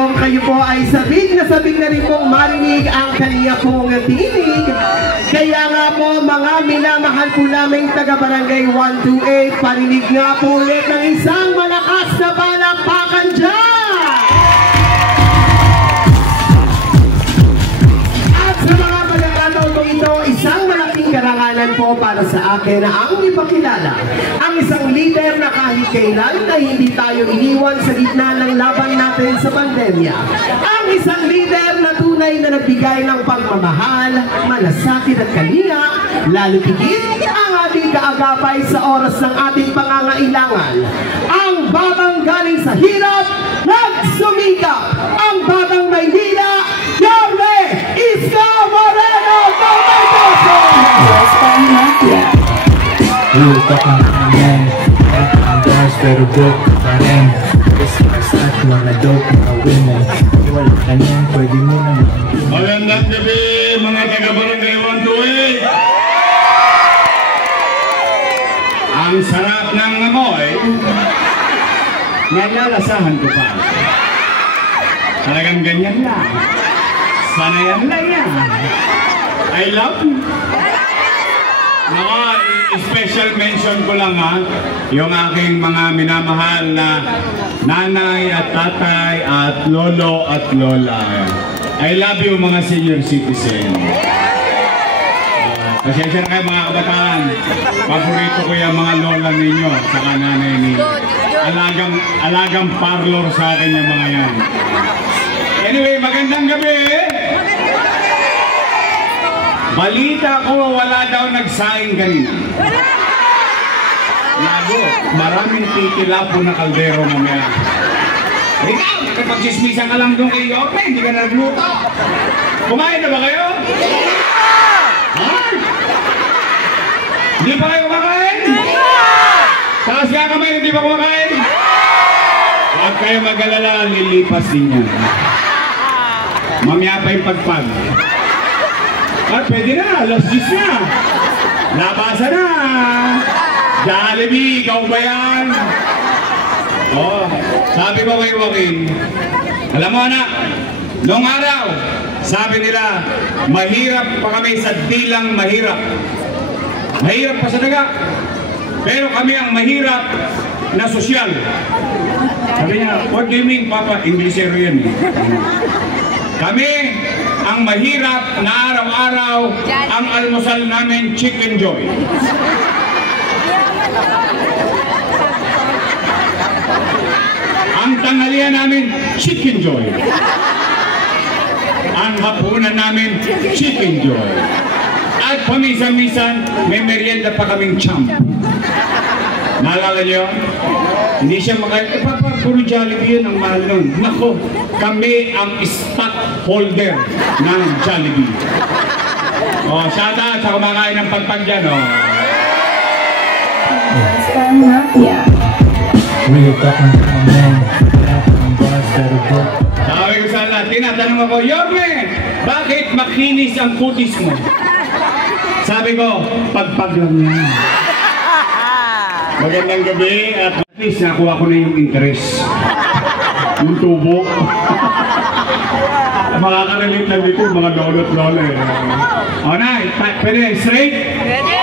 kung kayo po ay sabik na rin pong marinig ang kaniya pong tinig. Kaya nga po mga minamahal po naming taga-barangay 128, parinig nga po ulit ng isang malakas na palakpakan dyan! At sa mga pagkakataon po ito, isang malaking karangalan po para sa akin na ang ipakilala ang isang leader na kahit kailan na hindi tayo iniwan sa gitna ng laban natin sa pandemya. Ang isang leader na tunay na nagbigay ng pagmamahal, malasakit at kalinga, lalo higit ang ating kaagapay sa oras ng ating pangangailangan. Ang batang galing sa hirap, nagsumikap. Ang batang Maynila, Yorme Iska Moreno Tomaitoso! Lutak ang kanyan, ang gas pero broke pa rin. Kasi at mga dope na women, wala ka niyan, pwede mo na. Magandang gabi mga taga-barangay 128. Ang sarap ng amoy, nalalasahan ko pa. Talagang ganyan lang. Sanayan lang yan. I love you. Special mention ko lang yung aking mga minamahal na nanay at tatay at lolo at lola. I love you mga senior citizen. Pasensya na kayo mga kabataan. Paborito ko yung mga lola ninyo saka nanay ninyo. Alagang parlor sa akin yung mga yan. Anyway, magandang gabi. Balita ko wala daw nagsaing kanina. Lago, maraming titilapon na kaldero mamaya. Ikaw, kapag-sismisan ka lang doon kay Yorme, hindi ka na nagluto. Kumain na ba kayo? Ha? Hindi pa kayo kumakain? Taas ka kamay, hindi pa kumakain? Huwag kayo mag-alala, lilipas din yan. Mamaya pa yung pagpag. At pwede na, alas 10 na. Labasan na. Jollibee, ikaw ba yan? Oh, sabi ko kay Joaquin, alam mo anak, noong araw, sabi nila, mahirap pa kami sa dilang mahirap. Mahirap pa sa daga. Pero kami ang mahirap na sosyal. Sabi niya, what do you mean, Papa? Inglesero yan eh. Kami ang mahirap na araw-araw, ang almusal namin, Chicken Joy. Ang tanghalian namin, Chicken Joy. Ang hapunan namin, Chicken Joy. At paminsan-minsan, may merienda pa kaming champ. Naalala niyo? Hindi siya makain. Papa, puro Jollibee yun ang mahal nun. Nako, kami ang stockholder ng Jollibee. O, shout out sa kumakain ng pagpag dyan, o. Sabi ko sana, tinatanong ako, Yorme, bakit makinis ang kutis mo? Sabi ko, pagpag lang yan. Magandang gabi at at least nakuha ko na yung interest. Yung tubo. Makaka-relate lang dito mga lolo at lola eh. O na, pwede straight? Pwede!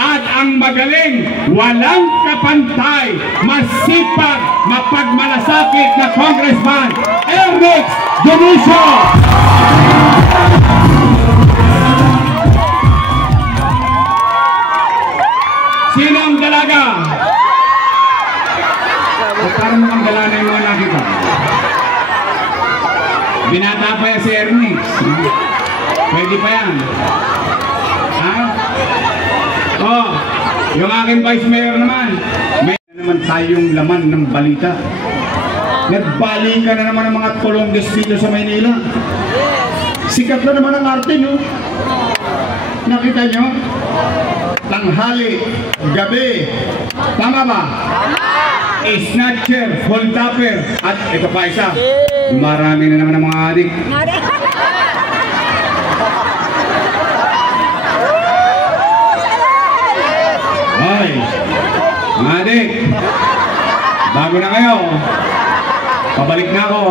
At ang magaling, walang kapantay, masipag, mapagmalasakit na Congressman, Ernix Dionisio! Sino ang dalaga? O parang mukhang dalaga yung mga nakita. Binata pa yan si Ernix. Pwede pa yan. Ha? O, yung aking vice mayor naman. May naman tayong laman ng balita. Nagbalikan na naman ang mga tulongges dito sa Maynila. Sikat na naman ang arte, no? Nakita nyo? Tanghali, gabi, tama ba? Snatcher, hold-upper, at ito pa isa, marami na naman ang mga adik. Ay, mga adik, bago na kayo, pabalik na ako.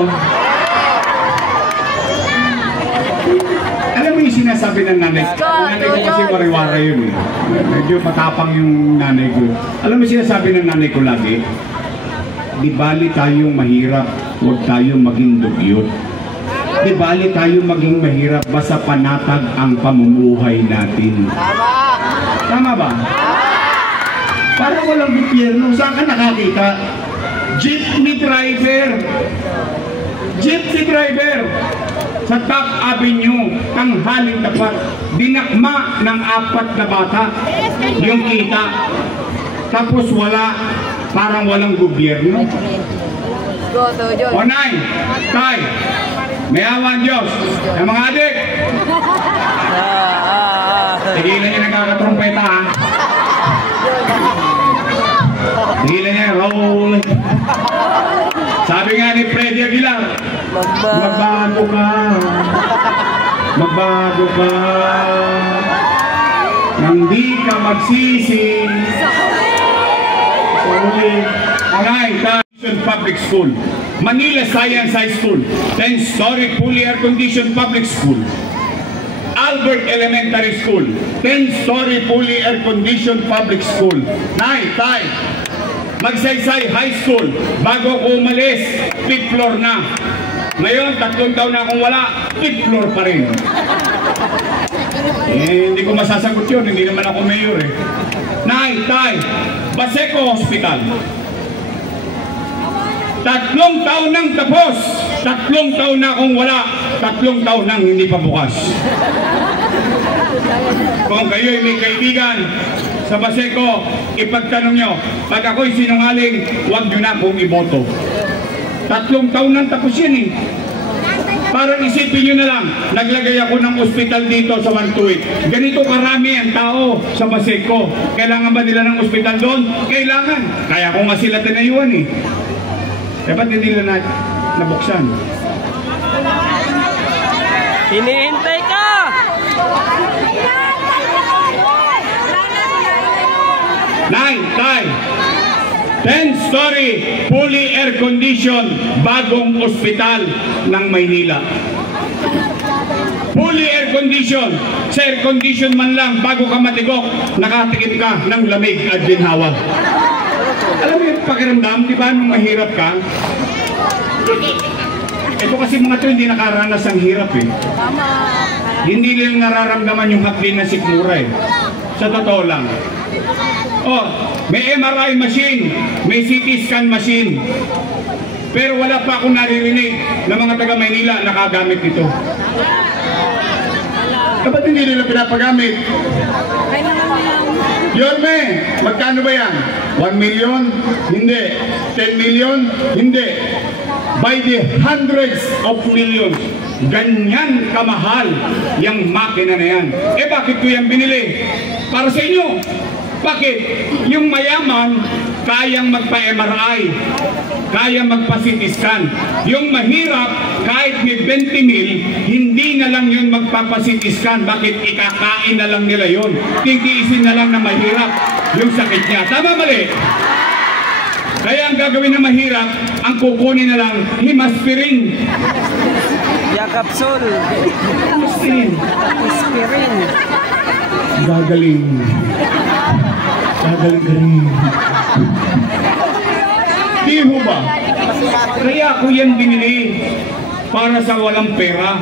sinasabi ng nanay? Nanay ko kasi wari-wari yun eh. Medyo matapang yung nanay ko. Alam mo sinasabi ng nanay ko lagi, di bali tayong mahirap, huwag tayong maging dugyot. Di bali tayong maging mahirap, basta panatag ang pamumuhay natin. Tama ba? Para walang gobyerno, saan ka nakakita? Jeepney driver. Jeepney driver. Sa Top Avenue, tanghaling tapat, dinakma ng 4 na bata yung kita. Tapos wala, parang walang gobyerno. O nay, tay, may awan Diyos. Yung mga adik, tigilan niya nagkakatrumpeta ha. Tigilan niya, roll. Sabi nga ni Freddy Aguilar, magbago ka. Magbago ka. Nang di ka magsisi. Sorry. Alright, Public School. Manila Science High School. 10-story fully air-conditioned public school. Albert Elementary School. 10-story fully air-conditioned public school. Nay, tay, Magsaysay High School. Bago ako umalis, 5th floor na. Ngayon, 3 taon na akong wala, 5th floor pa rin. Hindi ko masasagot yun, hindi naman ako mayor eh. Nay, tay, Baseco Hospital. 3 taon nang tapos, 3 taon na akong wala, 3 taon nang hindi pa bukas. Kung kayo'y may kaibigan sa Baseco, ipagtanong nyo, pag ako'y sinungaling, huwag nyo na akong iboto. 3 taon nang tapos yan eh. Parang isipin nyo na lang, naglagay ako ng ospital dito sa 128. Ganito karami ang tao sa Baseco. Kailangan ba nila ng ospital doon? Kailangan. Kaya ko nga sila tinayuan eh. Dapat hindi nila nabuksan. Hinihintay ka! Nay, tay, 10-story fully air-conditioned bagong ospital ng Maynila. Fully air-conditioned. Sa air-condition man lang, bago ka matigok, nakatikim ka ng lamig at ginhawa. Alam mo yung pakiramdam, di ba, nung mahirap ka? Ito kasi mga to hindi nakaranas ng hirap eh. Hindi lang nararamdaman yung hapli na sikmura eh. Sa totoo lang. Oh, may MRI machine, may CT scan machine. Pero wala pa akong naririnig na mga taga Maynila nakagamit nito. Dapat hindi nila pinapagamit. Yorme, magkano ba yan? 1 million? Hindi. 10 million? Hindi. By the hundreds of millions. Ganyan kamahal yung makina na yan. Eh bakit ko yan binili? Para sa inyo. Bakit? Yung mayaman, kayang magpa-MRI, kayang magpa-CT scan. Yung mahirap, kahit may 20 mil, hindi na lang yun magpapa-CT scan. Bakit? Ikakain na lang nila yun. Titiisin na lang na mahirap yung sakit niya. Tama mali? Kaya ang gagawin na mahirap, ang kukunin na lang, himaspirin. Yakapsul. Himaspirin. Aspirin. Gagaling. Gagaling. Di ho ba? Kaya ako yan binili para sa walang pera.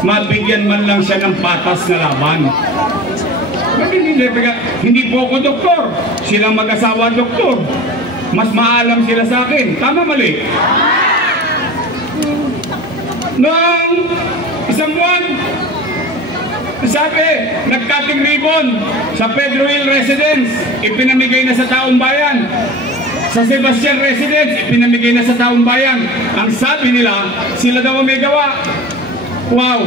Mabigyan man lang siya ng patas na laban. Hindi po ako doktor. Silang mag-asawa doktor. Mas maalam sila sa akin. Tama mali? Noong isang buwan, sabi, nag-cutting ribbon sa Pedro Hill Residence, ipinamigay na sa taong bayan. Sa Sebastian Residence, ipinamigay na sa taong bayan. Ang sabi nila, sila daw may gawa. Wow!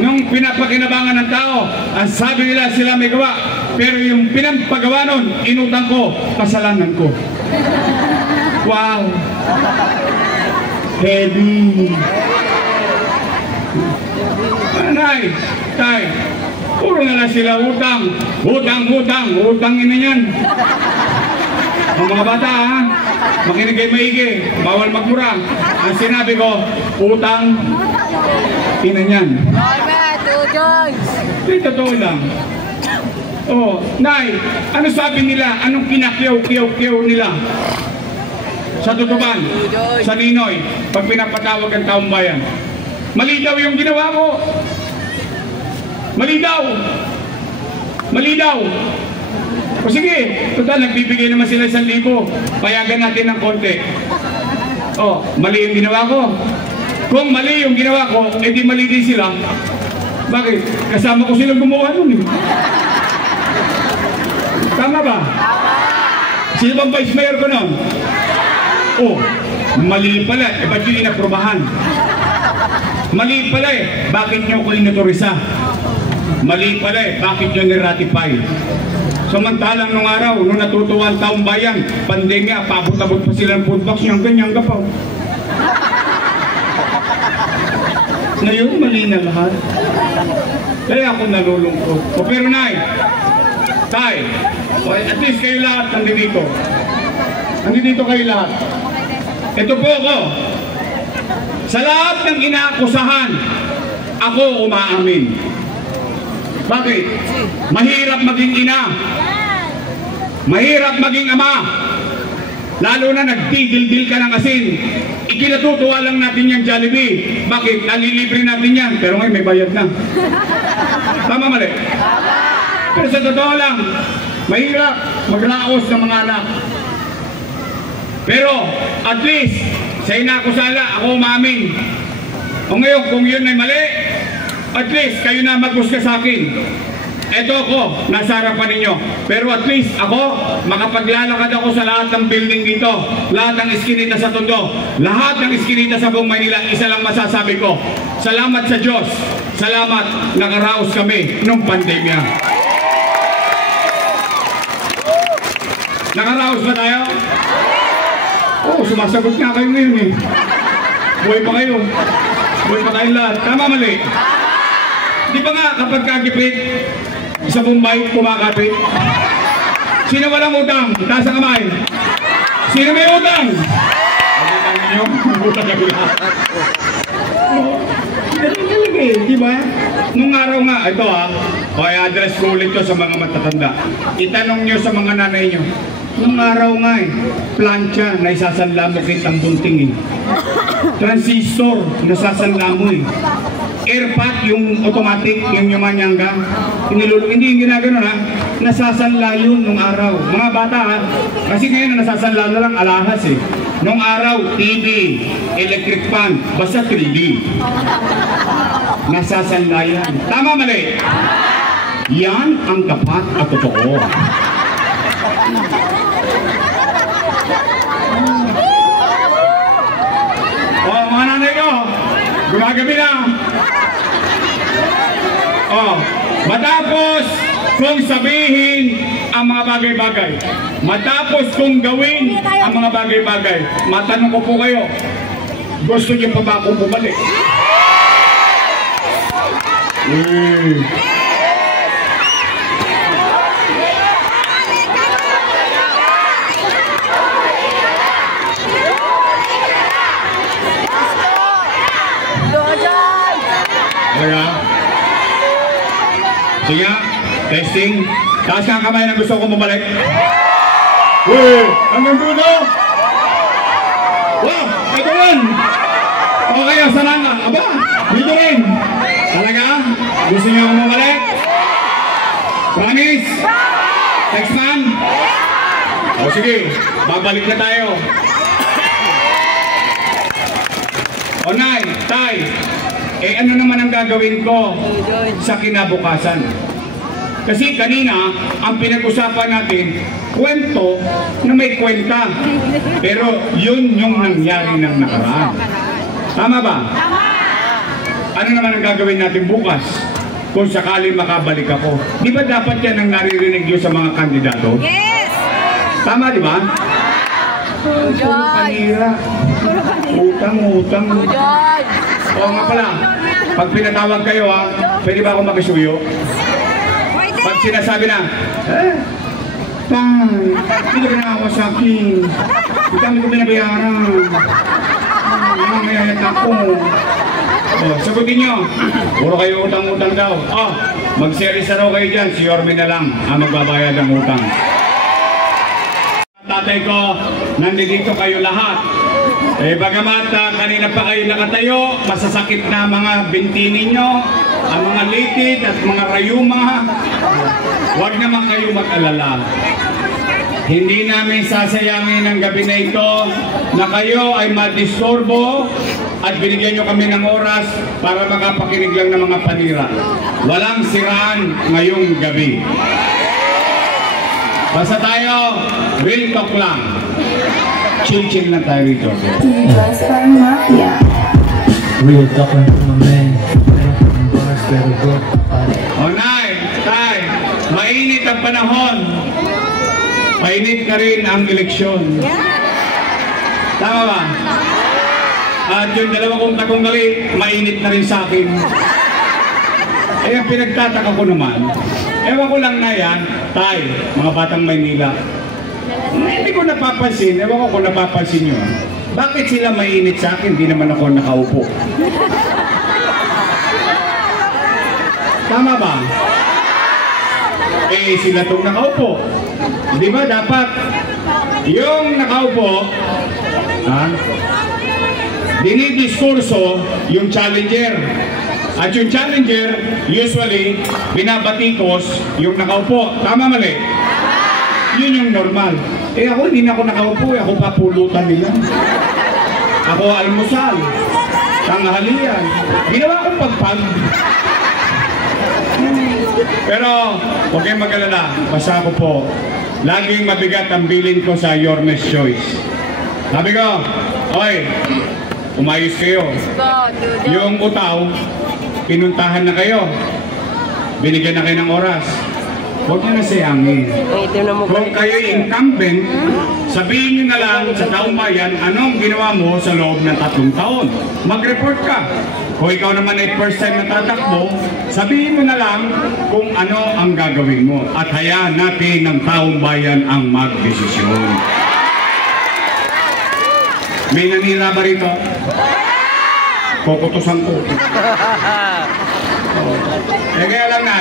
Nung pinapakinabangan ng tao, ang sabi nila sila may gawa. Pero yung pinampagawa nun, inutang ko, kasalanan ko. Wow! Heavy! Nay, tay, puro na lang sila utang. Utang ina yan. Ang mga bata ha, makinig kayo maigi, bawal magmura. Ang sinabi ko, utang ina yan. Ito totoo lang. Oh, Nay, ano sabi nila? Anong kinakyaw-kyaw-kyaw nila? Sa tutuban, sa Ninoy, pag pinapatawag ang taong bayan. Mali daw yung ginawa ko. Mali daw. Mali daw. O sige, total, nagbibigay naman sila 1,000. Payagan natin ng konti. Oh, mali yung ginawa ko. Kung mali yung ginawa ko, edi mali din sila. Bakit? Kasama ko silang gumawa nun eh. Tama ba? Sino bang vice mayor ko nun? Oh, mali pala. Eh, ba't yung inaprobahan? Mali pala eh. Bakit nyo ko inutorisa? Mali pala eh. Bakit nyo niratify? Samantalang nung araw, nung natutuwa ang taong bayan, pandemya, paabot-abot pa sila ng food box, yung ganyan ka pa. Ngayon, mali na lahat. Kaya ako nalulungkot. O pero Nay, Tay, at least kayo lahat nandito. Nandito kayo lahat. Ito po ako. Sa lahat ng inaakusahan, ako umaamin. Bakit? Mahirap maging ina. Mahirap maging ama. Lalo na nagdidildil ka ng asin. Ikinatutuwa lang natin yung Jollibee. Bakit? Nalilibre natin yan. Pero ngayon may bayad na. Tama mali? Pero sa totoo lang, mahirap maglaos ng mga anak. Pero at least sa inakusala, ako umamin. O ngayon, kung yun ay mali, at least kayo na maghusga sa akin. Eto ako, nasa harapan ninyo. Pero at least ako, makapaglalakad ako sa lahat ng building dito. Lahat ng iskinita sa Tondo. Lahat ng iskinita sa buong Maynila. Isa lang masasabi ko. Salamat sa Diyos. Salamat, nakaraos kami nung pandemya. Nakaraos ba tayo? Oo, sumasagot nga kayo ngayon eh. Buhay pa kayo. Buhay pa kayong lahat. Tama mali? Di ba nga kapag kagipit, sa Bombay, kumakapit? Sino walang utang? Taas ang kamay. Sino may utang? Utang ninyo? Utang na lahat. Ganun talaga eh, di ba? Nung araw nga, ito okay, address ko ulit ko sa mga matatanda. Itanong nyo sa mga nanay nyo. Nung araw nga eh, plancha na isasanla mo kitang bunting eh. Transistor, nasasanla mo eh. Airpat, yung automatic, yung Yumanyanga. Hindi yung ginagano ha. Nasasanla yun nung araw. Mga bata ha. Kasi ngayon nasasanla na lang alahas eh. Nung araw, TV, electric fan, basta 3D. Nasasanla yan. Tama mali? Yan ang tapat at totoo. Oh, mga nanay ko, gumagabi na. Oh, matapos kung sabihin ang mga bagay-bagay, matapos kung gawin ang mga bagay-bagay, matanong ko po kayo, gusto niyo pa ba akong bumalik? Sige, testing. Taas ka ang kamay na gusto kong bumalik. Uy, hanggang dulo. Wow, ito rin. O kaya sana nga. Aba, dito rin. Talaga? Gusto niyo akong bumalik? Promise? Next man? O sige, babalik na tayo. O Nay, Tay, ano naman ang gagawin ko sa kinabukasan? Kasi kanina, ang pinag-usapan natin, kwento na may kwenta. Pero yun yung nangyari ng nakaraan. Tama ba? Tama! Ano naman ang gagawin natin bukas? Kung sakali makabalik ako. Di ba dapat yan ang naririnig nyo sa mga kandidato? Yes! Tama, di ba? Puro kanira. Utang. Oo nga pala. Pag pinatawag kayo pwede ba ako makisuyo? Pag sinasabi na, hindi ka nakawa sa akin. Hindi kami ko binabayaran. Mamayayat ako. Oh, sagutin nyo. Puro kayo utang-utang daw. Oh, mag-series na raw kayo dyan. Si Yorme na lang ang magbabayad ng utang. Tatay ko, nandito kayo lahat. Bagamat kanina pa kayo nakatayo, masasakit na mga binti ninyo, ang mga litid at mga rayuma. Huwag naman kayo mag-alala. Hindi namin sasayangin ang gabi na ito na kayo ay madisturbo at binigyan nyo kami ng oras para makapakinig lang ng mga panira. Walang siraan ngayong gabi. Basta tayo, real talk lang. Chill-chill na tayo rito. Real talk lang from a man. Bars pero good. O Nay, Tay, mainit ang panahon. Mainit ka rin ang eleksyon. Tama ba? At yung dalawa kong tagumpay, mainit na rin sa akin. Ang pinagtataka ko naman, ewan ko lang na yan, Tay, mga batang Maynila. Hindi ko napapansin, ewan ko kung napapansin nyo. Bakit sila mainit sa akin? Hindi naman ako nakaupo. Tama ba? Sila itong nakaupo. Di ba dapat yung nakaupo, dinidiskurso yung challenger. At yung challenger, usually, binabatikos yung nakaupo. Tama mali? Yun yung normal. Ako, hindi na ako nakaupo. Ako papulutan nila. Ako almusal. Tanghalian. Ginawa kong pagpag. Pero, huwag kayong mag-alala. Basta ako po, laging mabigat ang bilin ko sa Yorme's Choice. Sabi ko, oy, umayos kayo. Yung utaw, pinuntahan na kayo. Binigyan na kayo ng oras. Huwag nyo na sayangin. Kung kayo incumbent, sabihin nyo na lang sa taong bayan anong ginawa mo sa loob ng 3 taon. Mag-report ka. Kung ikaw naman ay first time na tatakbo, sabihin mo na lang kung ano ang gagawin mo. At hayaan natin ng taong bayan ang magdesisyon. May nanira ba rito? Kukutusan ko. Kaya lang na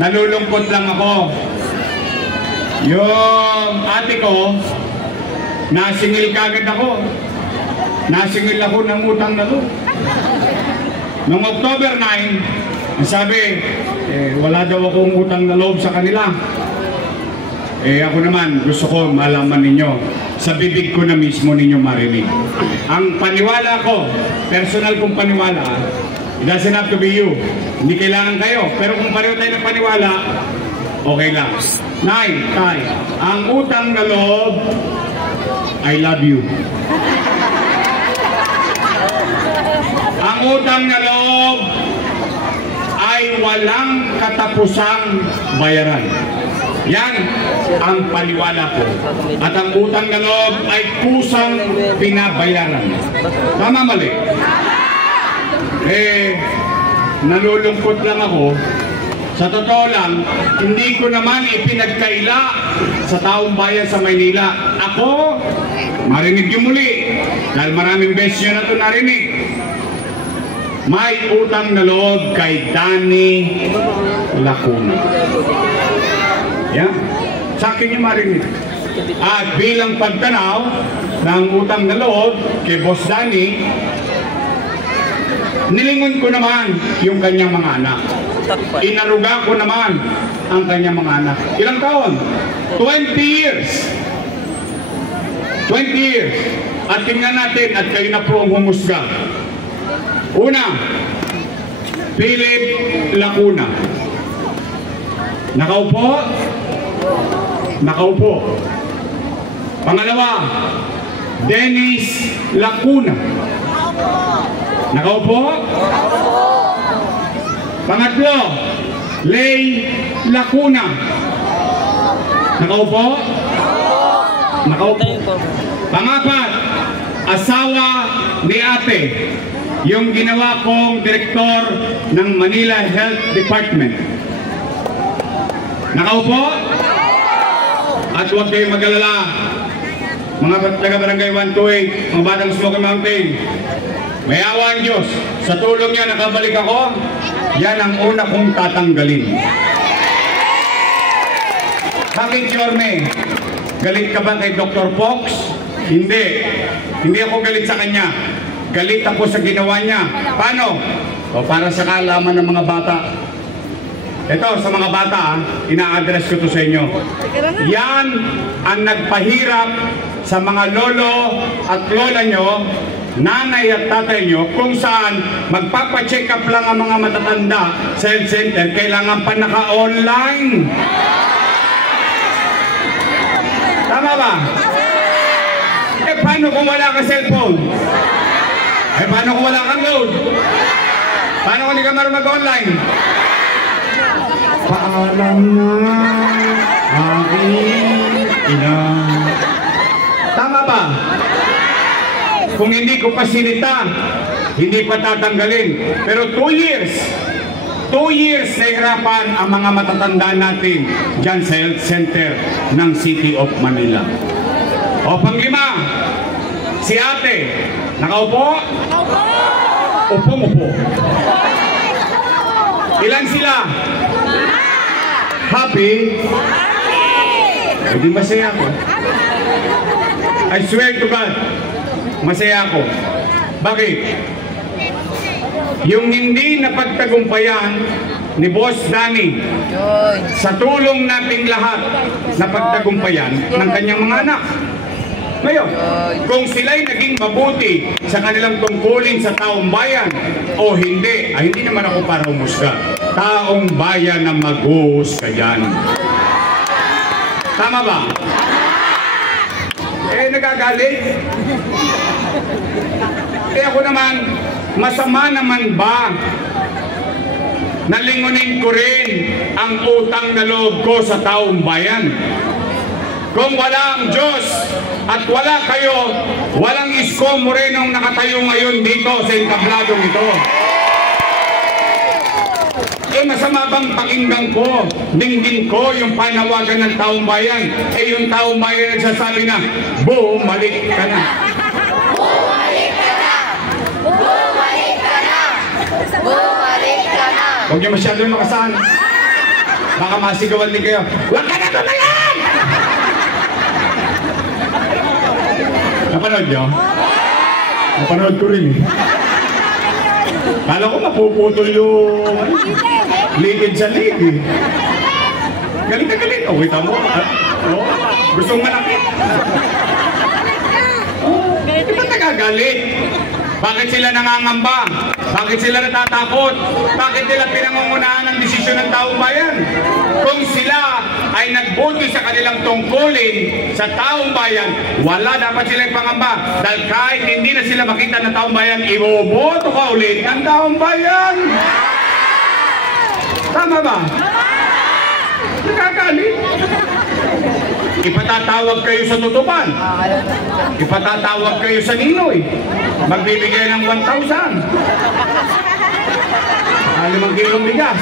nalulungkot lang ako. Yung ate ko, nasingil kagad ako. Nasingil ako ng utang na loob. Noong October 9, sabi, wala daw akong utang na loob sa kanila. Ako naman, gusto ko malaman ninyo. Sa bibig ko na mismo ninyo marinig. Ang paniwala ko, personal kong paniwala, it doesn't have to be you. Hindi kailangan kayo. Pero kung pareho tayo ng paniwala, okay lang. Nay, Tay, ang utang na loob, I love you. Ang utang na loob ay walang katapusang bayaran. Yan ang paniwala ko. At ang utang na loob ay kusang pinabayaran. Tama mali? Nalulungkot lang ako. Sa totoo lang, hindi ko naman ipinagkaila sa taong bayan sa Maynila. Ako, marinig yung muli. Dahil maraming beses nyo na ito narinig. May utang na loob kay Danny Lacuna. Yan. Sa akin yung marinig. At bilang pagtanaw ng utang na loob kay Boss Danny, nilingon ko naman yung kanyang mga anak. Inaruga ko naman ang kanyang mga anak. Ilang taon? 20 years. 20 years. At tingnan natin at kayo na po ang humusga. Una, Philip Lacuna. Nakaupo? Nakaupo. Pangalawa, Dennis Lacuna. Nakaupo? Pangatlo, Lay Lacuna. Nakaupo? Nakaupo. Pangapat, asawa ni ate, yung ginawa kong direktor ng Manila Health Department. Nakaupo? At huwag kayong mag-alala, mga taga-barangay 128, mga batang Smoky Mountain, May awa ang Diyos. Sa tulong niya nakabalik ako, yan ang una kong tatanggalin. Bakit, Yorme? Galit ka ba kay Dr. Fox? Hindi. Hindi ako galit sa kanya. Galit ako sa ginawa niya. Paano? O para sa kaalaman ng mga bata. Ito, sa mga bata, ina-address ko to sa inyo. Yan ang nagpahirap sa mga lolo at lola nyo, nanay at tatay nyo, kung saan magpapacheck up lang ang mga matatanda sa health center, kailangan pa naka-online. Tama ba? Eh paano kung wala ka cellphone? Eh paano kung wala kang load? Paano kung hindi ka marunong mag-online? Paalam na aking ina. Tama ba? Kung hindi ko pa sinita, hindi pa tatanggalin. Pero 2 years na hirapan ang mga matatanda natin dyan sa health center ng City of Manila. O panglima, si ate, nakaupo? Upo. Ilan sila? Happy? Hindi masaya ako. I swear to God, masaya ako. Bakit? Yung hindi napagtagumpayan ni Boss Danny sa tulong nating lahat na pagtagumpayan ng kanyang mga anak. Ngayon, kung sila'y naging mabuti sa kanilang tungkulin sa taong bayan o hindi, ay hindi naman ako para humusga. Taong bayan na mag-uusga dyan. Tama ba? Eh, nagagalit. Eh, ako naman, masama naman ba nalingunin ko rin ang utang na loob ko sa taong bayan? Kung wala ang Diyos at wala kayo, walang Isko Morenong nakatayo ngayon dito sa entabladong ito. Eh masama bang pakinggan ko, dingding ko yung panawagan ng taong bayan? Eh yung taong bayan nagsasabi na, bumalik ka na. Bumalik ka na! Bumalik ka na! Bumalik ka na! Huwag niyo masyadong makasahan. Baka masigawan din kayo. Huwag ka na bumalik! Napanood nyo? Napanood ko rin eh. Kala ko mapuputol yung ligid sa ligid. Galit na galit. O, kita mo. Gusto mong malapit. Di ba nagagalit? Bakit sila nangangamba? Bakit sila natatakot? Bakit nila pinangungunahan ang desisyon ng taong bayan? Kung sila ay nagbuti sa kanilang tungkulin sa taong bayan, wala dapat sila ipangamba. Dahil kahit hindi na sila makita ng taong bayan, iboboto ka ulit ng taong bayan. Tama ba? Nakakalit. Ipatatawag kayo sa tutupan. Ipatatawag kayo sa Ninoy. Magbibigay ng 1,000. 5 kilong bigas.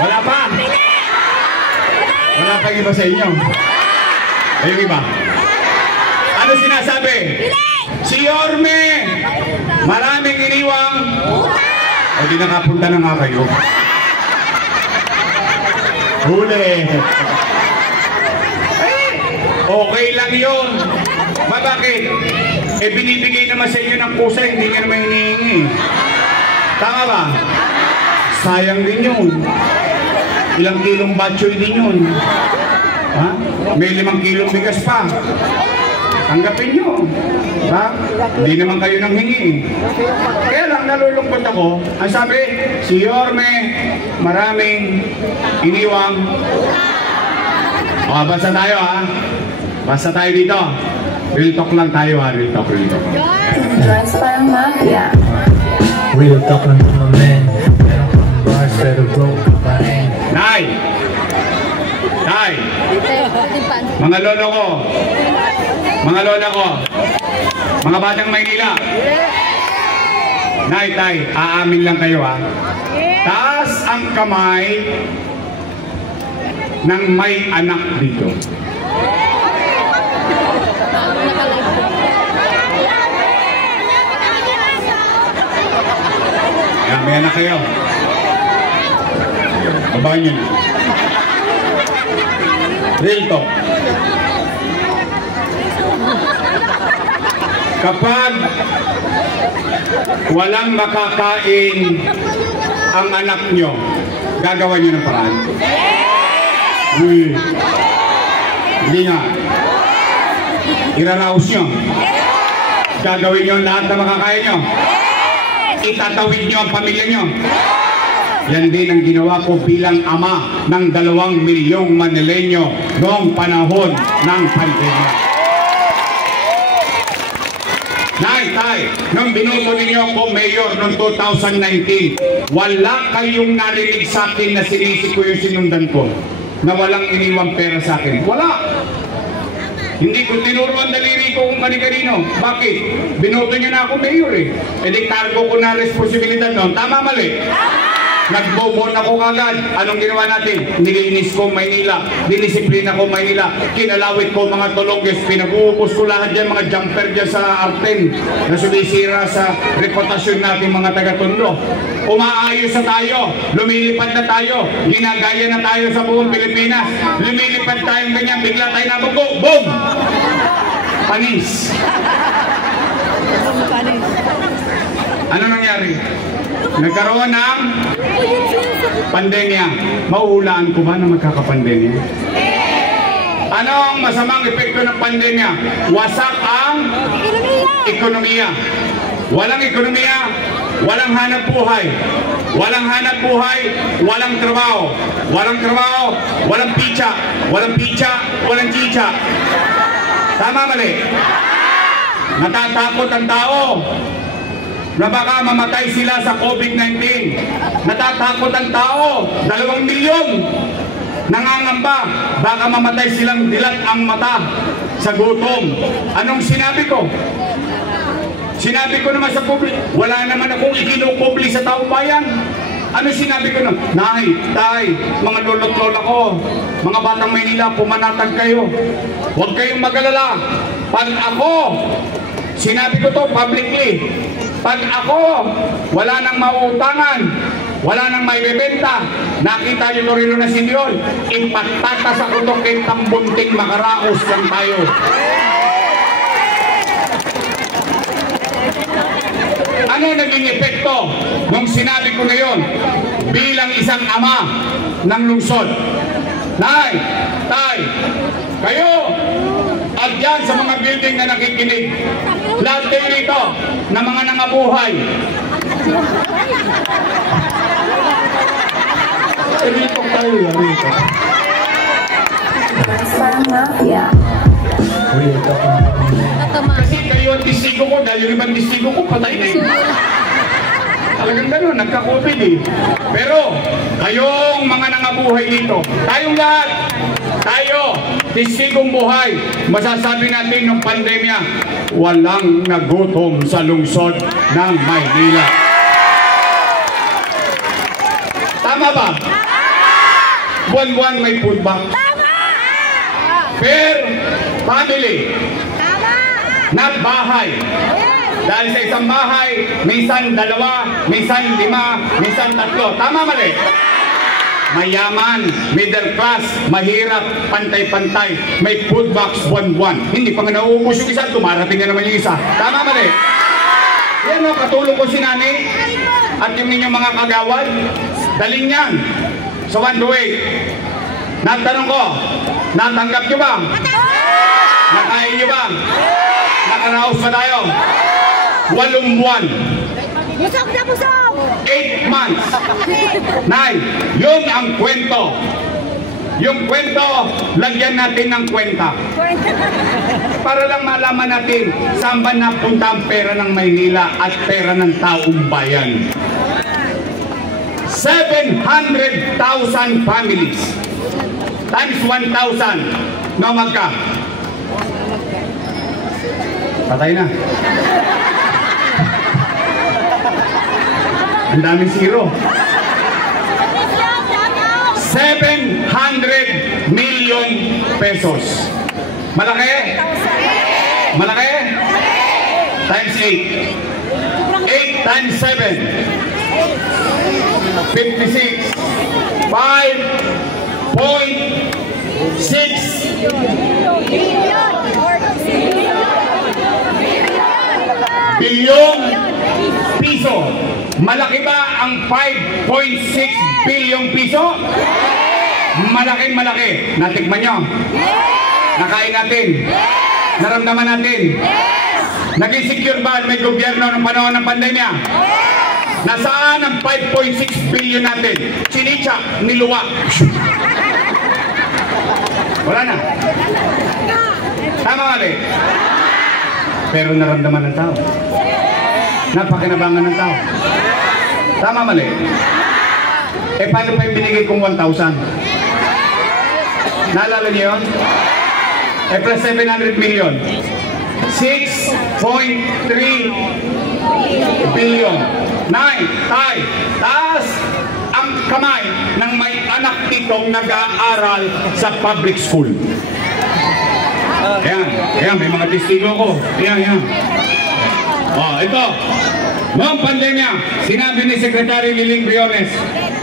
Wala pa. Wala pa iba sa inyo. Ayun iba. Ano sinasabi? Si Yorme, maraming iniwang. O di nakapunta na nga kayo. Huli. Okay lang yun. Bakit? Eh binibigay naman sa inyo ng pusa, hindi nyo naman hinihingi. Tama ba? Sayang din yun. Ilang kilong batchoy din yun. Ha? May 5 kilong bigas pa. Tanggapin nyo. Ha? Hindi naman kayo nang hingi. Kaya lang nalulungkot ako. Ang sabi, si Yorme, maraming iniwang. O, basta tayo ha. Basta tayo dito. Real talk lang tayo ha. Real talk. Friends parang mafia. Real talk lang mga men. Meron kang bars pero broke pa rin. Nay! Nay! Mga lolo ko, mga lola ko, mga batang Maynila. Nay, tay, aamin lang kayo ha. Taas ang kamay ng may anak dito. May anak kayo. Babahan nyo na. Real talk. Kapag walang makakain ang anak nyo, gagawa nyo ng paraan? Uy. Hindi nga. Iraraos nyo. Gagawin nyo lahat na makakain nyo. Itatawid nyo ang pamilya nyo. Yan din ang ginawa ko bilang ama ng 2 milyong Manileño noong panahon ng pandemya. Tay, nung binoto ninyo ako mayor noong 2019, wala kayong narinig sa akin na sinisi ko yung sinundan ko, na walang iniwang pera sa akin. Wala! Hindi ko tinuro ang daliri ko kung kani-kanino. Bakit? Binoto niyo na ako mayor eh. E di cargo ko na responsibilidad noon. Tama, mali? Nagbobon ako kagad. Anong ginawa natin? Nilinis ko Maynila. Dinisiplina ko Maynila. Kinalawit ko mga Tologes. Pinag-uupos ko lahat dyan, mga jumper dyan sa Arten na sumisira sa reputasyon natin mga taga-Tondo. Umaayos na tayo. Lumilipad na tayo. Ginagaya na tayo sa buong Pilipinas. Lumilipad tayong ganyan. Bigla tayo nabugo. Boom! Panis. Ano nangyari? Nagkaroon ng pandemya. Mauhulaan ko ba na magkakapandemya? Ano ang masamang epekto ng pandemya? Wasak ang ekonomiya. Walang ekonomiya, walang hanap buhay. Walang hanap buhay, walang trabaho. Walang trabaho, walang picha. Walang picha, walang chicha. Tama, mali? Natatakot ang tao na baka mamatay sila sa COVID-19. Natatakot ang tao, 2 milyon. Nangangamba, baka mamatay silang dilat ang mata sa gutom. Anong sinabi ko? Sinabi ko naman sa public, wala naman akong ikinukubli sa taong bayan. Ano sinabi ko nun? Nay, tay, mga lolo't lola ko, mga batang Maynila, pumanatag kayo. Huwag kayong mag-alala. Pag ako, sinabi ko to publicly, pag ako, wala nang mauutangan, wala nang maibebenta, nakita nyo to rin na sinyon, ipatatas ako to kay tambunting makaraos lang tayo. Ano naging epekto nung sinabi ko na yun bilang isang ama ng lungsod? Nay, tay, kayo at yan sa mga building na nakikinig, lahat kayo rito na mga nangabuhay. Rito tayo, rito. Parang mafia. Kasi kayo ang testigo ko, dahil yung ibang testigo ko, patay na yun. Talagang gano'n, nagka-COVID eh. Pero, kayong mga nangabuhay dito, tayong lahat, tayo, testigong buhay, masasabi natin ng pandemya, walang nagutom sa lungsod ng Maynila. Tama ba? Buwan-buwan may food bank. Per family. Not bahay. Dahil sa isang bahay, minsan 2, minsan 5, minsan 3. Tama, mali? Mayaman, middle class, mahirap, pantay-pantay. May food box buwan-buwan. Hindi pa nga nauubos yung isa, tumarating na naman yung isa. Tama, mali? Yan o, katulong ko si Nani at yung ninyong mga kagawad. Daling yan sa 1-8. Natanong ko, natanggap nyo ba? Nakain nyo ba? Nakaraos ba tayo? 8 buwan. Busog na busog! 8 months. Nay, yun ang kwento. Yung kwento, lagyan natin ng kwenta. Para lang malaman natin saan ba napunta ang pera ng Maynila at pera ng taong bayan. 700,000 families times 1,000. No, magka? Patay na. Ang daming zero. 700 million pesos. Malaki? Malaki? Times 8. 8 times 7. 56. 5.6 bilyon piso. Malaki ba ang 5.6 bilyong piso? Malaking malaki. Natikman nyo? Nakain natin? Naramdaman natin? Naging secure ba may gobyerno ng panahon ng pandemya? Nasaan ang 5.6 billion natin? Sinitsa, niluwa. Wala na. Tama mali. Pero naramdaman ng tao. Napakinabangan ng tao. Tama mali. Eh paano pa yung binigay kong 1,000? Naalala niyo yun? Eh plus 700 million. 6.3 billion. 9, tay, taas ang kamay ng may anak nitong nag-aaral sa public school. Ayan, may mga testigo ko. Ayan. Ito. Noong pandemya, sinabi ni Secretary Liling Briones,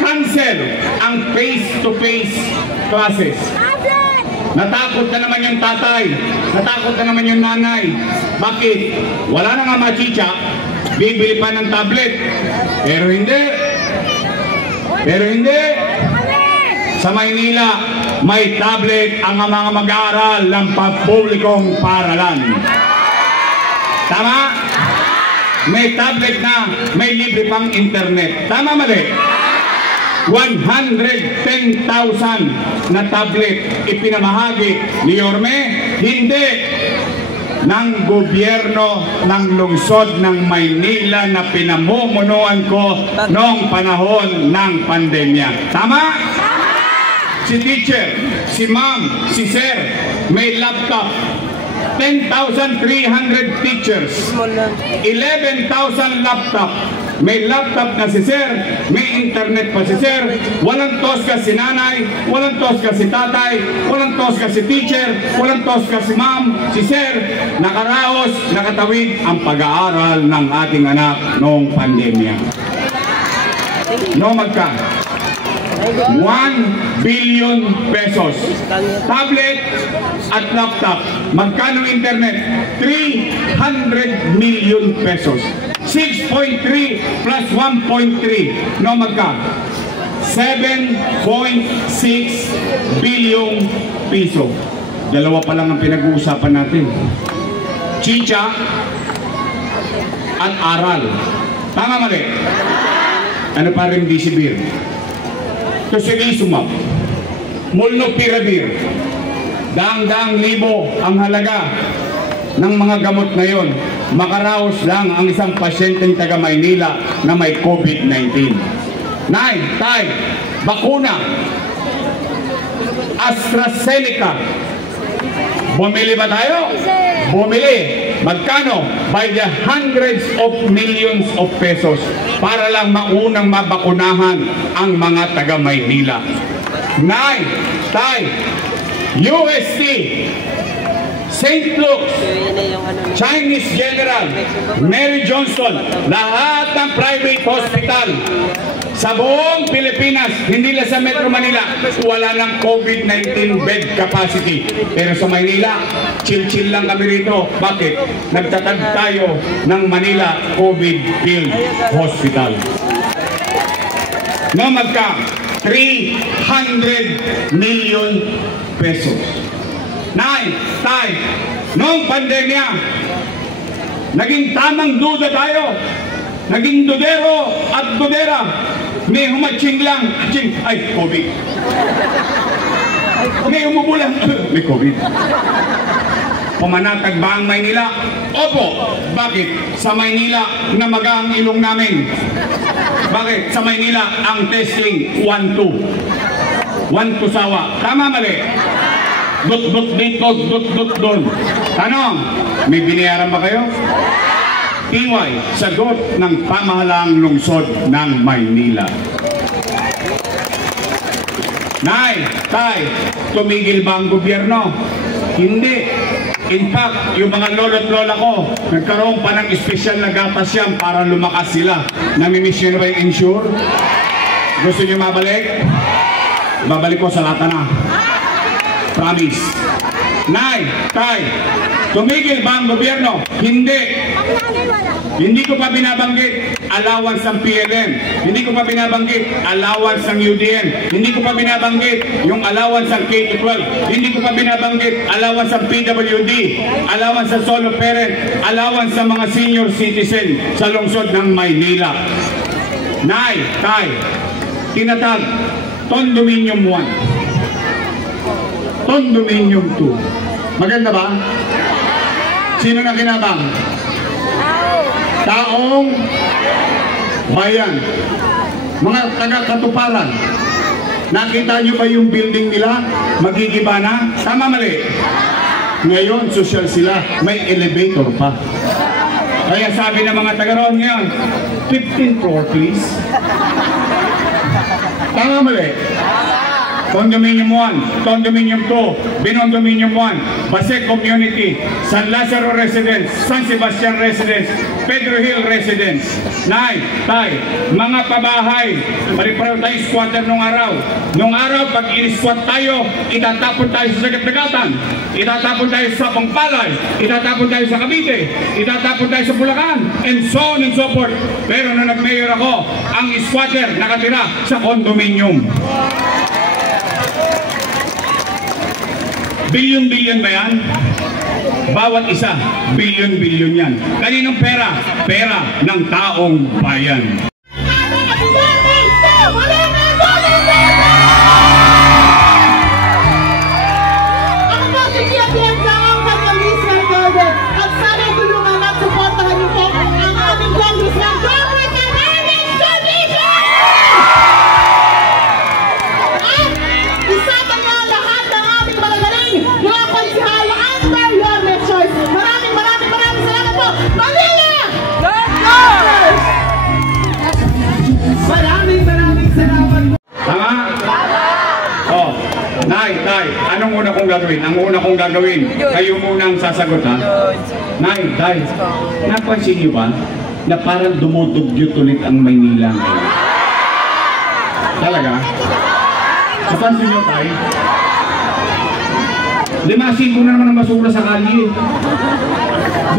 cancel ang face-to-face classes. Natakot na naman yung tatay, natakot na naman yung nanay. Bakit? Wala na nga machicha, bibili pa ng tablet. Pero hindi. Sa Maynila, may tablet ang mga mag-aaral ng pampublikong paaralan. Tama? May tablet na, may libre pang internet. Tama mali? 110,000 na tablet ipinamahagi ni Yorme, hindi ng gobyerno ng lungsod ng Maynila na pinamumunuan ko noong panahon ng pandemya. Tama? Si teacher, si ma'am, si sir, may laptop. 10,300 teachers, 11,000 laptop. May laptop na si sir, may internet pa si sir, walang tosca si nanay, walang tosca si tatay, walang tosca si teacher, walang tosca si ma'am, si sir. Nakaraos, nakatawid ang pag-aaral ng ating anak noong pandemya. No magka? 1 billion pesos. Tablet at laptop. Magkano internet? 300 million pesos. 6.3 plus 1.3. No magka? 7.6 bilyong piso. Dalawa pa lang ang pinag-uusapan natin. Chicha at aral. Tama mali? Ano pa rin disibir? Tocilizumab, Molnupiravir, daang-daang libo ang halaga ng mga gamot na yon. Makaraos lang ang isang pasyenteng taga Maynila na may COVID-19. Tay, bakuna, AstraZeneca. Bumili ba tayo? Bumili. Magkano? By the hundreds of millions of pesos para lang maunang mabakunahan ang mga taga Maynila. Tay, UST, St. Luke's, Chinese General, Mary Johnson, lahat ng private hospital sa buong Pilipinas, hindi lang sa Metro Manila, wala ng COVID-19 bed capacity. Pero sa Maynila, chill-chill lang kami rito. Bakit? Nagtatag tayo ng Manila COVID-filled hospital. No magka? 300 million pesos. Tay, noong pandemya, naging tamang duda tayo. Naging dudero at dudera. May humatching lang. Ay, COVID. May umubulan. May COVID. Pumanatag ba ang Maynila? Opo. Bakit? Sa Maynila na magang ilong namin. Bakit? Sa Maynila ang testing 1-2. 1-2 sawa. Tama mali? Dut dito, dut doon. Tanong, may binayaran ba kayo? Iway, sagot ng pamahalaang lungsod ng Maynila. Tay, tumigil ba ang gobyerno? Hindi. In fact, yung mga lolo't lola ko, nagkaroon pa ng espesyal na gatas yan para lumakas sila. Namimiss nyo na ba yung insure? Gusto nyo mabalik? Babalik ko sa lata na. Promise. Nay, tay, tumigil ba ang gobyerno? Hindi. Hindi ko pa binabanggit allowance ng PLM. Hindi ko pa binabanggit allowance ng UDN. Hindi ko pa binabanggit yung allowance ng K-12. Hindi ko pa binabanggit allowance ng PWD, allowance sa solo parent, allowance sa mga senior citizen sa lungsod ng Maynila. Nay, tay, tinatag Condominium 1, Condominium 2. Maganda ba? Sino na kinabang? Taong bayan, mga taga-Katuparan. Nakita nyo ba yung building nila? Magigiba na? Tama, mali? Ngayon, social sila. May elevator pa. Kaya sabi ng mga taga-roon ngayon, 15th floor please. Tama, mali? Condominium 1, Condominium 2, Binondominium 1, Basec Community, San Lazaro Residence, San Sebastian Residence, Pedro Hill Residence. Nay, tay, mga pabahay, pari-pareho tayo squatter nung araw. Nung araw, pag in-squat tayo, itatapon tayo sa Sagat-Nagatan, itatapon tayo sa Pangpalay, itatapon tayo sa Cavite, itatapon tayo sa Bulacan, and so on and so forth. Pero nung nag-mayor ako, ang squatter nakatira sa condominium. Bilyon-bilyon ba yan? Bawat isa, bilyon-bilyon yan. Kaninong pera? Pera ng taong bayan. At sana tulungan at supportahan niyo po ang aming congressman, Congressman Erwin Sullivan! At isama niya lahat ng aming magagaling mga konsihala under your choice. Maraming salamat po! Manila! Maraming salamat po. Tama? Oh, Nay, tay, anong una kong gagawin? Ang una kong gagawin, kayo muna ang sasagot, ha? Nay, tay, napansin niyo ba na parang dumudugyot ulit ang Maynila ngayon? Talaga? Napansin niyo, tay? Limasin ko na naman ang basura sa kalye.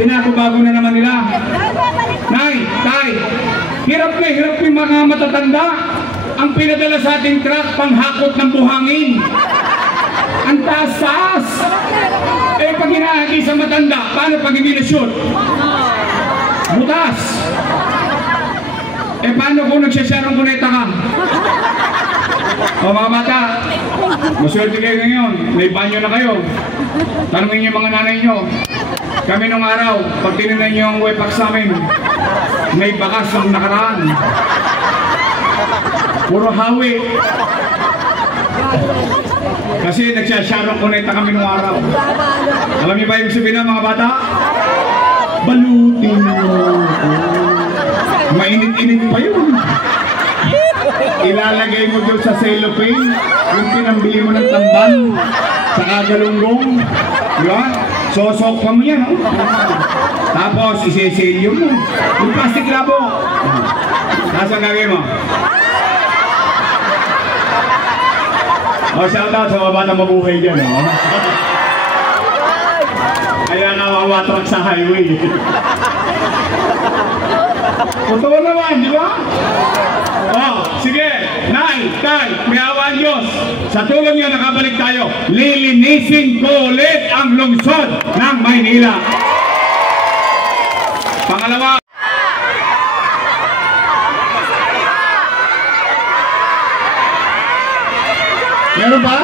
Binago-bago na naman nila. Nay, tay, hirap yung mga matatanda. Ang pinadala sa ating truck, panghakot ng buhangin. Ang taas-taas. Eh, pag hinahagi sa matanda, paano pag hindi na-shoot? Butas. Eh, paano kung nagsasarong kuneta ka? O mga bata, maswerte kayo ngayon. May banyo na kayo. Tanungin niyo mga nanay niyo. Kami nung araw, pag tinignan niyo ang wepax namin, may bakas ng nakaraan. Puro hawi. Kasi nagsasarong kuneta kami nung araw. Alam niyo ba yung sabihin ng mga bata? Balutin mo. Mainit-init pa yun. Ilalagay mo doon sa cellophane yung pinambili mo ng tamban sa kagalunggong. Diba? Sosok pa mo yan, oh. Tapos iseselyo mo yung plastic labo. Nasaan gagawin mo? O, shout out sa mga batang mabuhay dyan, oh. Kaya nawawa truck sa highway. Totoo naman, di ba? Oh, sige, Nay, tay, may awa ang Diyos. Sa tulong niyo, nakabalik tayo. Lilinisin ko ulit ang lungsod ng Maynila. Pangalawa, meron ba?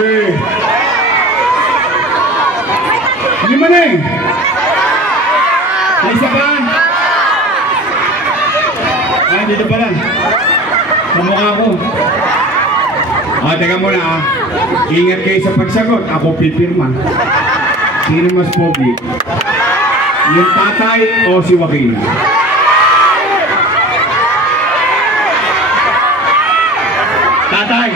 Eh. Lima na eh. May isa pa. Ah, dito pala. Kamukha ko. Ah, teka muna ah. Ingat kayo sa pagsagot. Ako pipirma. Sino mas pogi? Yung tatay o si Joaquin? Tatay.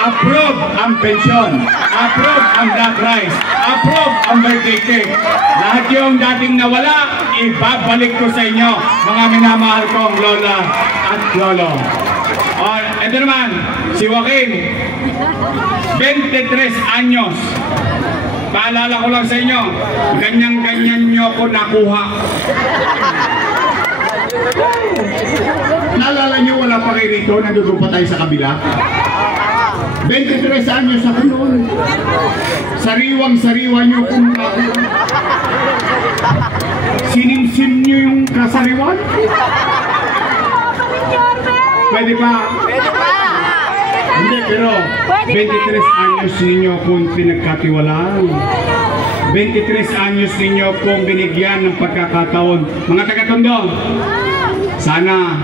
approve ang pensyon, approve ang black rice, approve ang birthday cake. Lahat yung dating nawala, ibabalik ko sa inyo, mga minamahal kong lola at lolo. Ito naman, si Joaquin, 23 anyos. Paalala ko lang sa inyo, ganyan-ganyan nyo ko nakuha. Naalala nyo, wala pa kayo rito, nandun pa tayo sa kabila. 23 anyos ako noon. Sariwang-sariwa nyo kung nakuha. Sinimsim nyo yung kasariwan? Pwede ba? Hindi, pero 23 anyos ninyo kung pinagkatiwalaan. 23 anyos ninyo kung binigyan ng pagkakataon. Mga taga-Tondo, sana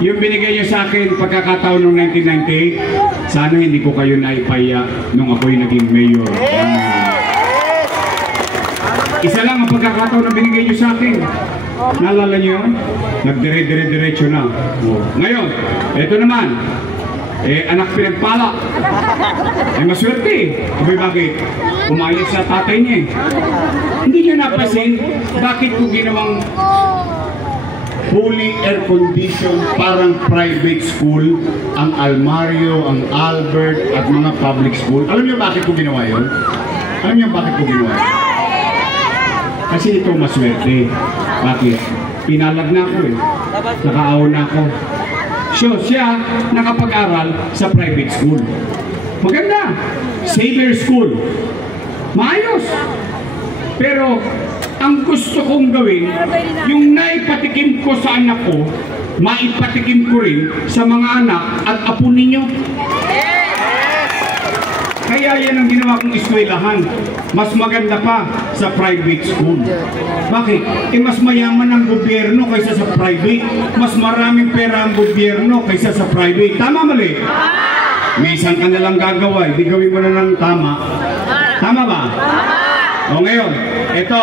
yung binigay nyo sa akin pagkakataon noong 1998, sana hindi ko kayo naipaya nung ako'y naging mayor. Isa lang ang pagkakataon na binigay nyo sa akin. Naalala nyo yun? Nagdire-dire-diretso na. Ngayon, eto naman, anak pinagpala. Maswerte. Abay, bakit? Umayos sa tatay niya. Hindi niyo napasin, bakit ko ginawang fully air condition, parang private school, ang Almario, ang Albert, at mga public school. Alam niyo bakit ko ginawa yun? Alam niyo bakit ko ginawa yun? Kasi ito maswerte. Bakit? Pinalag na ako eh. Nakaaw na ako. So, siya nakapag-aral sa private school. Maganda. Sailor school. Maayos. Pero, ang gusto kong gawin, yung naipatikim ko sa anak ko, maipatikim ko rin sa mga anak at apo ninyo. Kaya yan ang ginawa kong eskwelahan. Mas maganda pa sa private school. Bakit? Mas mayaman ang gobyerno kaysa sa private. Mas maraming pera ang gobyerno kaysa sa private. Tama, mali? Minsan ka nalang gagawa, hindi gawin mo na ng tama. Tama ba? O ngayon, ito,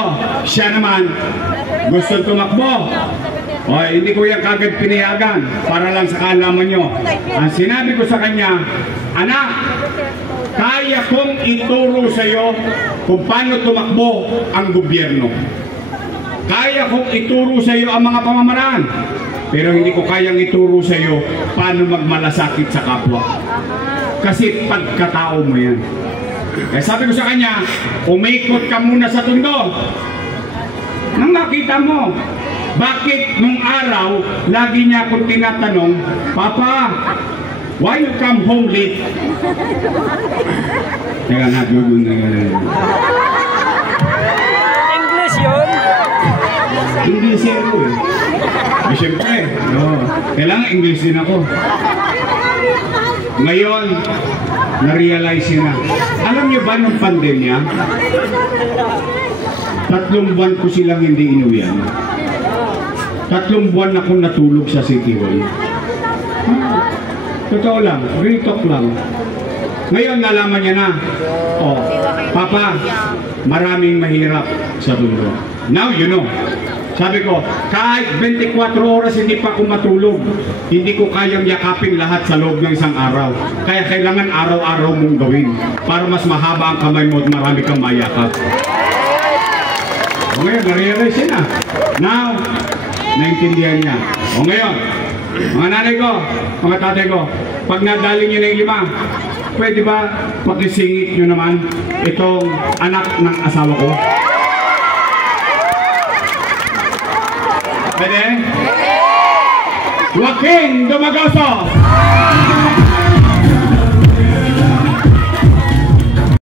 siya naman, gusto tumakbo. O, hindi ko yan kagad pinayagan para lang sa kaalaman nyo. Ang sinabi ko sa kanya, anak, kaya kong ituro sa iyo kung paano tumakbo ang gobyerno. Kaya kong ituro sa iyo ang mga pamamaraan. Pero hindi ko kayang ituro sa iyo paano magmalasakit sa kapwa. Kasi pagkatao mo yan. Kaya sabi ko sa kanya, umikot ka muna sa Tondo. Nang makita mo, bakit nung araw, lagi niya akong tinatanong, Papa, why you come home late? Teka nga, English yun? English zero eh. Siyempre, kailangan English din ako. Ngayon, na-realize na. Alam niyo ba nung pandemya, 3 buwan ko silang hindi inuwian. 3 buwan akong natulog sa City Hall. Totoo lang, real talk lang. Ngayon nalaman niya na, Papa, maraming mahirap sa Tondo. Now you know. Sabi ko, kahit 24 oras hindi pa ako matulog, hindi ko kayang yakapin lahat sa loob ng isang araw. Kaya kailangan araw-araw mong gawin para mas mahaba ang kamay mo at marami kang mayakap. O ngayon, na-realize siya na. Now, naintindihan niya. O ngayon, mga nanay ko, mga tatay ko, pag nadali niyo na yung 5, pwede ba pakisingit nyo naman itong anak ng asawa ko? Pwede? Joaquin Dumagoso!